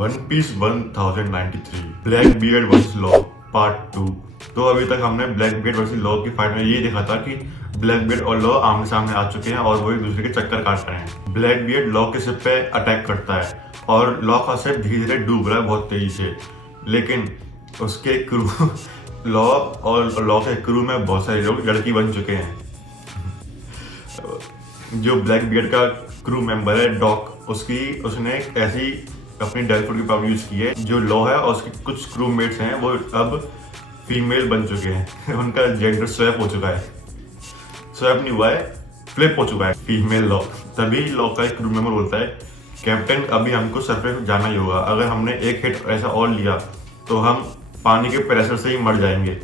One Piece 1093 Blackbeard versus Law part 2। तो अभी तक हमने ब्लैक बियर्ड वर्सेस लॉ की फाइट में ये देखा था कि ब्लैक बियर्ड और लॉ आमने सामने आ चुके हैं और वो एक दूसरे के चक्कर काट रहे हैं। ब्लैक बियर्ड लॉ के सिप पे अटैक करता है और लॉ का सिप धीरे धीरे डूब रहा है बहुत तेजी से, लेकिन उसके क्रू लॉ और लॉ के क्रू में बहुत सारे लोग लड़की बन चुके हैं। जो ब्लैक बियर्ड का क्रू मेंबर है डॉक, उसने एक ऐसी अपनी डेलफुट की पावर यूज की है। जो लॉ है और उसके कुछ क्रू मेट्स हैं वो अब फीमेल बन चुके हैं। उनका जेंडर स्वैप हो चुका है, स्वैप नहीं हुआ है, फ्लिप हो चुका है, फीमेल लॉ। तभी लॉ का एक क्रू मेंबर बोलता है, कैप्टन अभी हमको सरफेस जाना ही होगा, अगर हमने एक हिट ऐसा और लिया तो हम पानी के प्रेशर से ही मर जाएंगे,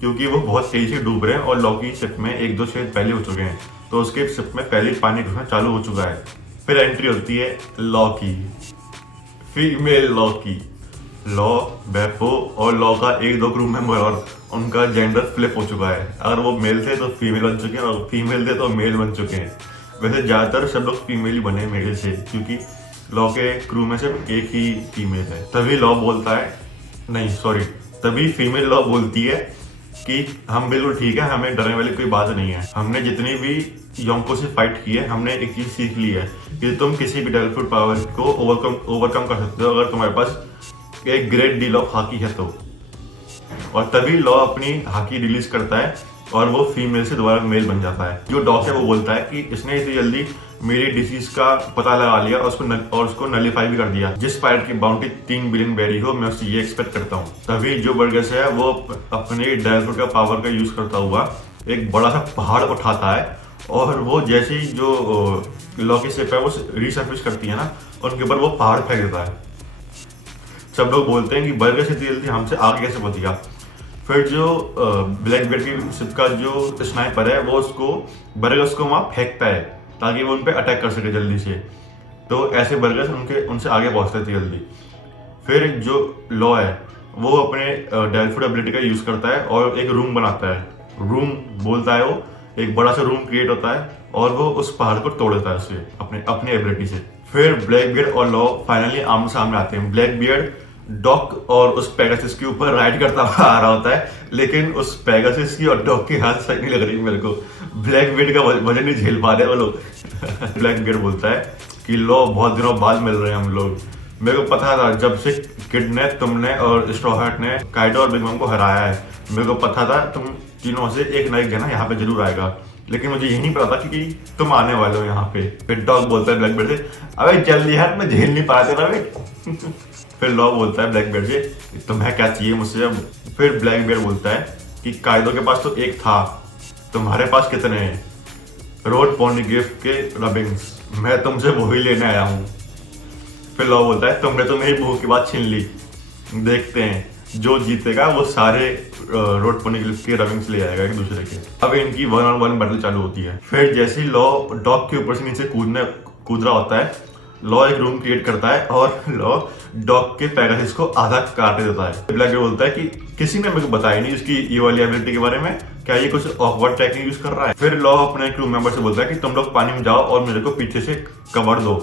क्योंकि वो बहुत तेजी से डूब रहे हैं और लॉ की शिप में एक दो छेद पहले हो चुके हैं, तो उसके शिप में पहले ही पानी घुसना चालू हो चुका है। फिर एंट्री होती है लॉ की, फीमेल लॉ की। लॉ, बेपो और लॉ का एक दो क्रू मेंबर और उनका जेंडर फ्लिप हो चुका है। अगर वो मेल थे तो फीमेल बन चुके हैं और फीमेल थे तो मेल बन चुके हैं। वैसे ज़्यादातर सब लोग फीमेल ही बने मेल से, क्योंकि लॉ के क्रू में सिर्फ एक ही फीमेल है। तभी लॉ बोलता है, नहीं सॉरी, तभी फीमेल लॉ बोलती है कि हम बिल्कुल ठीक है, हमें डरने वाली कोई बात नहीं है। हमने जितनी भी योंको से फाइट की है, हमने एक चीज सीख ली है कि तुम किसी भी डेलफुट पावर को ओवरकम कर सकते हो अगर तुम्हारे पास एक ग्रेट डील ऑफ हाकी है तो। और तभी लॉ अपनी हाकी रिलीज करता है और वो फीमेल से दोबारा मेल बन जाता है। जो डॉक है वो बोलता है कि इसने इतनी जल्दी मेरी डिसीज का पता लगा लिया और उसको नलीफाई भी कर दिया। जिस पायरेट की बाउंटी 3 बिलियन बेरी हो, मैं उससे ये एक्सपेक्ट करता हूँ। तभी जो बर्गस है वो अपने डेलफुट का पावर का यूज करता हुआ एक बड़ा सा पहाड़ उठाता है और वो जैसे ही जो लॉ की शिप है वो रिसर्फेस करती है ना, उनके ऊपर वो पहाड़ फेंक देता है। सब लोग बोलते हैं कि बर्गस इतनी जल्दी हमसे आगे कैसे पहुंच गया। फिर जो ब्लैक बियर्ड की शिप का जो स्नाइपर है वो उसको बर्गस को वहां फेंकता है ताकि वो उन पर अटैक कर सके जल्दी से। तो ऐसे बर्गस उनसे आगे पहुंचते थे जल्दी। फिर जो लॉ है वो अपने डेलफुट एबिलिटी का यूज करता है और एक रूम बनाता है। रूम बोलता है वो, एक बड़ा सा रूम क्रिएट होता है और वो उस पहाड़ को तोड़ देता है उससे अपनी एबिलिटी से। फिर ब्लैक बियर्ड और लॉ फाइनली आमने सामने आते हैं। ब्लैक बियर्ड डॉक और उस पेगासस के ऊपर राइड करता हुआ आ रहा होता है, लेकिन उस पेगासस की और डॉक की हाथ सही नहीं लग रही मेरे को। ब्लैक बियर्ड का वजन नहीं झेल पा रहे वो लोग। ब्लैक बियर्ड बोलता है कि लॉ बहुत दिनों बाद मिल रहे हैं हम लोग। मेरे को पता था जब से किड ने, तुमने और स्ट्रॉ हैट ने काइडो और बिग मम को हराया है, मेरे को पता था तुम तीनों से एक ना एक जना यहाँ पे जरूर आएगा, लेकिन मुझे यही नहीं पता था कि तुम आने वाले हो यहाँ पे। फिर डॉग बोलता है ब्लैक बियर्ड से, अबे जल्दी यार, मैं झेल नहीं पा रहा था। फिर लॉ बोलता है ब्लैक बियर्ड से, तुम्हें क्या चाहिए मुझसे अब। फिर ब्लैक बियर्ड बोलता है कि कायदो के पास तो एक था, तुम्हारे पास कितने हैं। रोड पॉर्निग्रिफ के रबिंग्स, मैं तुमसे वो ही लेने आया हूँ। फिर लॉ बोलता है, तुमने तो मेरी बहू की बात छीन ली, देखते हैं जो जीतेगा वो सारे रोड पॉर्निग्रिफ के रबिंग्स ले आएगा एक दूसरे के। अब इनकी 1-on-1 बैटल चालू होती है। फिर जैसे ही लॉ डॉग के ऊपर से नीचे कूद रहा होता है, लॉ एक रूम क्रिएट करता है और लॉ डॉग के पेगासस को आधा काट देता है। ब्लैक बोलता है कि किसी ने मेरे को बताया नहीं इसकी ये वाली एबिलिटी के बारे में, क्या ये कुछ ऑकवर्ड टेक्निक यूज कर रहा है। फिर लॉ अपने क्रू मेंबर से बोलता है कि तुम लोग पानी में जाओ और मेरे को पीछे से कवर दो।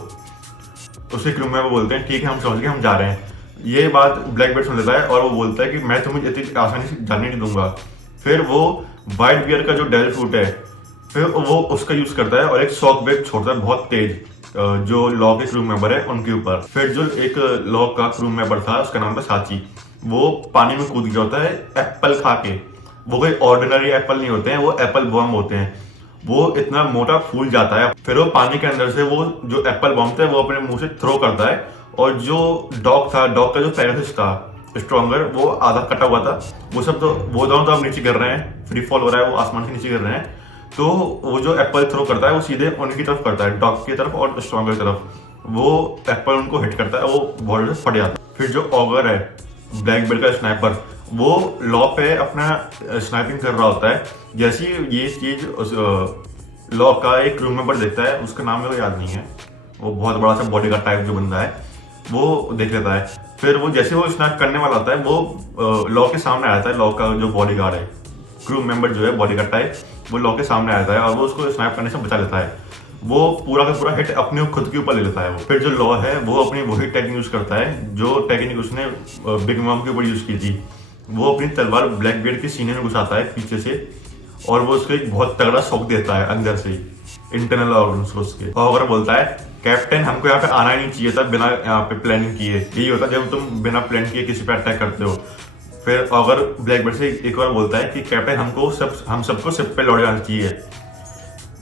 उसके क्रू मेंबर बोलते हैं ठीक है, हम समझ गए, हम जा रहे हैं। ये बात ब्लैक बियर्ड सुन लेता है और वो बोलता है कि मैं तुम्हें इतनी आसानी से जाने नहीं दूंगा। फिर वो व्हाइट बियर का जो डेलफुट है, फिर वो उसका यूज करता है और एक शॉक वेव छोड़ता है बहुत तेज जो लॉ के क्रू मेंबर है उनके ऊपर। फिर जो एक लॉ का क्रू मेंबर था, उसका नाम था साची, वो पानी में कूद गया होता है एप्पल खा के। वो कोई ऑर्डिनरी एप्पल नहीं होते हैं, वो एप्पल बम होते हैं। वो इतना मोटा फूल जाता है, फिर वो पानी के अंदर से वो जो एप्पल बम था वो अपने मुंह से थ्रो करता है और जो डॉग था, डॉग का जो पेगासस था स्ट्रॉन्गर, वो आधा कटा हुआ था। वो दोनों तो अब नीचे गिर रहे हैं, फ्री फॉल हो रहा है, वो आसमान से नीचे गिर रहे हैं। तो वो जो एप्पल थ्रो करता है वो सीधे उनकी तरफ करता है, डॉग की तरफ और स्ट्रॉन्गर की तरफ। वो एप्पल उनको हिट करता है, वो बॉल से फट जाता है। फिर जो ऑगर है, ब्लैक बियर्ड का स्नाइपर, वो लॉ पे अपना स्नाइपिंग कर रहा होता है। जैसे ये चीज लॉ का एक क्रू मेंबर देखता है, उसका नाम मेरे को याद नहीं है, वो बहुत बड़ा सा बॉडीगार्ड टाइप जो बंदा है, वो देख लेता है। फिर वो जैसे वो स्नैप करने वाला होता है, वो लॉ के सामने आ जाता है। लॉ का जो बॉडीगार्ड है, क्रू मेंबर जो है बॉडीगार्ड टाइप, वो लॉ के सामने आ जाता है और वो उसको स्नैप करने से बचा लेता है। वो पूरा का पूरा हिट अपने खुद के ऊपर ले लेता है वो। फिर जो लॉ है वो अपनी वही टेक्निक यूज करता है जो टेक्निक उसने बिग मॉम के ऊपर यूज की थी। वो अपनी तलवार ब्लैकबीयर्ड के सीने में घुसाता है पीछे से और वो उसको एक बहुत तगड़ा शॉक देता है अंदर से ही, इंटरनल ऑर्गन्स को उसके। और अगर बोलता है कैप्टन हमको यहाँ पे आना ही नहीं चाहिए था बिना यहाँ पे प्लानिंग किए। यही होता है जब तुम बिना प्लान किए किसी पे अटैक करते हो। फिर अगर ब्लैकबीयर्ड से एक और बोलता है कि कैप्टन हम सबको शिप पे लौट जाना चाहिए।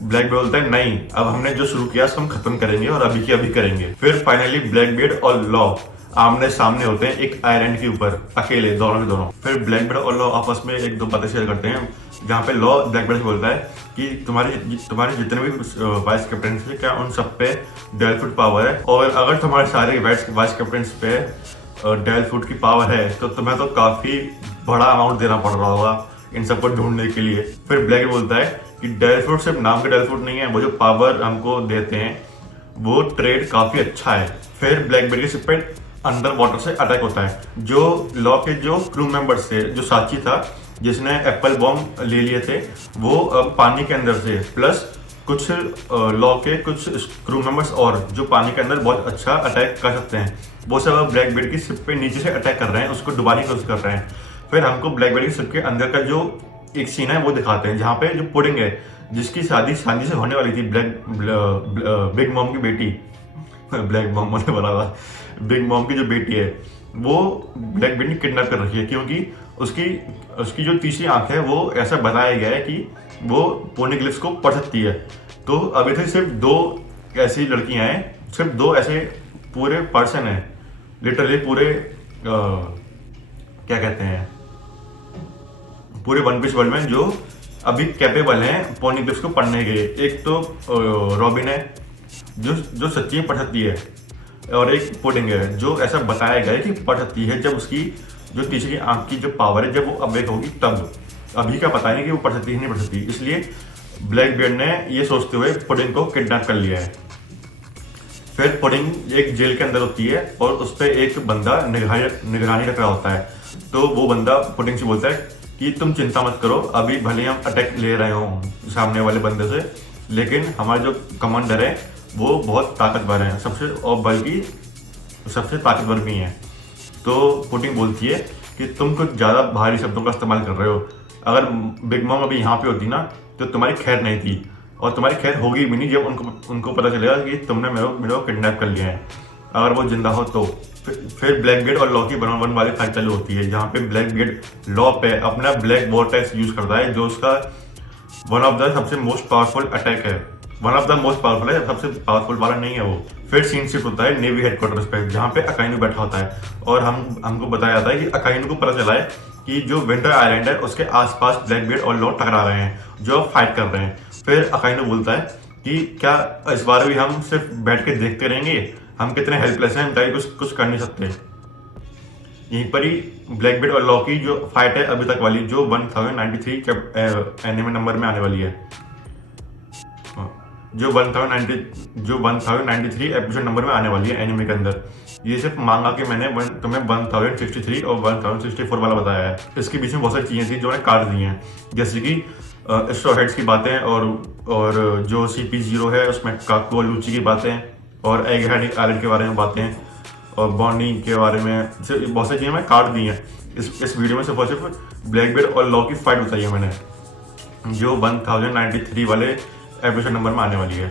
ब्लैकबीयर्ड बोलता है नहीं, अब हमने जो शुरू किया उसको हम खत्म करेंगे और अभी के अभी करेंगे। फिर फाइनली ब्लैकबीयर्ड और लॉ आमने सामने होते हैं एक आइलैंड के ऊपर अकेले, दोनों के दोनों। फिर ब्लैकबीयर्ड और लॉ आपस में एक दो बातें शेयर करते हैं, जहाँ पे लॉ ब्लैकबीयर्ड से बोलता है कि तुम्हारे जितने भी वाइस कैप्टन थे क्या उन सब पे डेल फुट पावर है, और अगर तुम्हारे सारे वाइस कैप्टन पे डेल फुट की पावर है तो तुम्हें तो काफी बड़ा अमाउंट देना पड़ रहा होगा इन सबको ढूंढने के लिए। फिर ब्लैकबीयर्ड बोलता है कि डेल फुट सिर्फ नाम का डेल फुट नहीं है, वो जो पावर हमको देते हैं वो ट्रेड काफी अच्छा है। फिर ब्लैकबीयर्ड के शिप पे अंडर वाटर से अटैक होता है। जो लॉ के जो क्रू मेंबर्स थे, जो साची था जिसने एप्पल बॉम्ब ले लिए थे, वो पानी के अंदर से प्लस कुछ लॉ के कुछ क्रू मेंबर्स और जो पानी के अंदर बहुत अच्छा अटैक कर सकते हैं, वो सब ब्लैकबीयर्ड की शिप पे नीचे से अटैक कर रहे हैं, उसको डुबाने की कोशिश कर रहे हैं। फिर हमको ब्लैकबीयर्ड की शिप के अंदर का जो एक सीन है वो दिखाते हैं, जहाँ पे जो पुडिंग है जिसकी शादी सांझी से होने वाली थी बिग मॉम की बेटी ब्लैक मॉम होने वाला था, बिग मॉम की जो बेटी है वो ब्लैकबीयर्ड ने किडनैप कर रखी है, क्योंकि उसकी जो तीसरी आंख है वो ऐसा बताया गया है कि वो पोनिग्लिफ्स को पढ़ सकती है। तो अभी तक सिर्फ 2 ऐसी लड़कियां हैं, सिर्फ 2 ऐसे पूरे पर्सन है, लिटरली पूरे क्या कहते हैं, पूरे वन पीस वर्ल्ड में जो अभी कैपेबल हैं पोनिग्लिफ्स को पढ़ने के। एक तो रॉबिन है जो सच्ची में पढ़ सकती है, और एक पुडिंग है जो ऐसा बताया गया है कि पढ़ सकती है जब उसकी जो तीसरी आंख की जो पावर है जब वो अवेक होगी तब। अभी का पता नहीं कि वो पढ़ सकती है नहीं पढ़ सकती, इसलिए ब्लैकबीयर्ड ने ये सोचते हुए पुडिंग को किडनैप कर लिया है। फिर पुडिंग एक जेल के अंदर होती है और उस पर एक बंदा निगरानी रख रहा होता है। तो वो बंदा पुडिंग से बोलता है कि तुम चिंता मत करो, अभी भले हम अटैक ले रहे हो सामने वाले बंदे से, लेकिन हमारा जो कमांडर है वो बहुत ताकतवर है, और बल्कि सबसे ताकतवर भी है। तो पुडिंग बोलती है कि तुम कुछ ज़्यादा भारी शब्दों का इस्तेमाल कर रहे हो, अगर बिग मॉम अभी यहाँ पे होती ना तो तुम्हारी खैर नहीं थी, और तुम्हारी खैर होगी भी नहीं जब उनको पता चलेगा कि तुमने मेरे को किडनैप कर लिया है, अगर वो जिंदा हो तो। फिर ब्लैकबीयर्ड और लॉ की 1-on-1 वाली फाइट चालू होती है, जहाँ पे ब्लैकबीयर्ड लॉ पे अपना ब्लैक वॉर्टेक्स यूज करता है, जो उसका वन ऑफ द सबसे मोस्ट पावरफुल अटैक है, one of the most powerful है, सबसे पावरफुल वाला नहीं है वो। फिर सीन शिफ्ट होता है नेवी हेडक्वार्टर्स पे, जहाँ पे अकाइनो बैठा होता है, और हमको बताया जाता है कि अकाइनो को पता चला है कि जो विंटर आइलैंड है उसके आसपास ब्लैकबीयर्ड और लॉ टकरा रहे हैं, जो फाइट कर रहे हैं। फिर अकाइनो बोलता है कि क्या इस बार भी हम सिर्फ बैठ के देखते रहेंगे, हम कितने हेल्पलेस हैं, हम कुछ कर नहीं सकते। यहीं पर ही ब्लैकबीयर्ड और लॉ की जो फाइट है अभी तक वाली, जो 1093 एनिमे नंबर में आने वाली है, जो 1093 एपिसोड नंबर में आने वाली है एनिमे के अंदर। ये सिर्फ मांगा कि मैंने तुम्हें 1063 और 1064 वाला बताया है। इसके बीच में बहुत सारी चीज़ें थी जो उन्हें काट दी हैं, जैसे कि स्ट्रॉ हेड्स की बातें, और जो CP0 है उसमें काकू और लूची की बातें, और एगहेड आइलैंड के बारे में बातें, और बॉन्डी के बारे में बहुत सारी चीज़ें मैं काट दी हैं। इस वीडियो में सिर्फ ब्लैकबीयर्ड और लॉ की फाइट बताई है मैंने, जो 1093 वाले एपिसोड नंबर में आने वाली है।